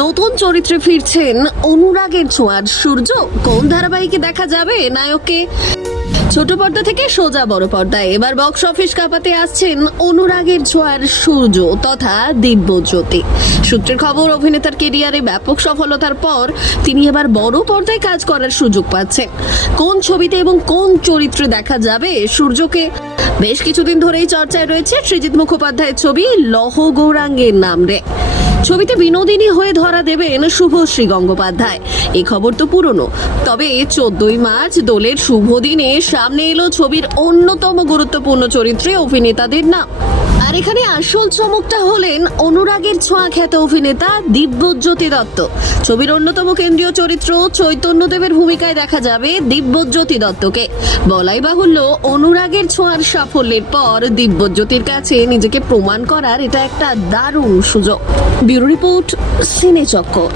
নতুন চরিত্রে ফিরছেন অনুরাগের ছোঁয়ার সূর্য। কোন ধারাবাহিকে দেখা যাবে নায়ককে? ছোট পর্দা থেকে সোজা বড় পর্দায় এবার বক্স অফিস কাঁপাতে আসছেন অনুরাগের ছোঁয়ার সূর্য তথা দিব্যজ্যোতি। সূত্রের খবর, অভিনেতার কেরিয়ারে ব্যাপক সফলতার পর তিনি এবার বড় পর্দায় কাজ করার সুযোগ পাচ্ছেন। কোন ছবিতে এবং কোন চরিত্রে দেখা যাবে সূর্যকে? বেশ কিছুদিন ধরেই চর্চায় রয়েছে সৃজিত মুখোপাধ্যায়ের ছবি লহ গৌরাঙ্গের নাম রে। ছবিতে বিনোদিনী হয়ে ধরা দেবেন শুভশ্রী গঙ্গোপাধ্যায়। এই খবর তো পুরনো, তবে 14ই মার্চ দোলের শুভ দিনে সামনে এলো ছবির অন্যতম গুরুত্বপূর্ণ চরিত্রে অভিনেতাদের নাম। আর এখানে আসল চমকটা হলেন অনুরাগের ছোঁয়া খ্যাত অভিনেতা দিব্যজ্যোতি দত্ত। ছবির অন্যতম কেন্দ্রীয় চরিত্র চৈতন্যদেবের ভূমিকায় দেখা যাবে দিব্যজ্যোতি দত্তকে। বলাই বাহুল্য, অনুরাগের ছোঁয়ার সাফল্যের পর দিব্যজ্যোতির কাছে নিজেকে প্রমাণ করার এটা একটা দারুণ সুযোগ। ব্যুরো রিপোর্ট, সিনে চক্কর।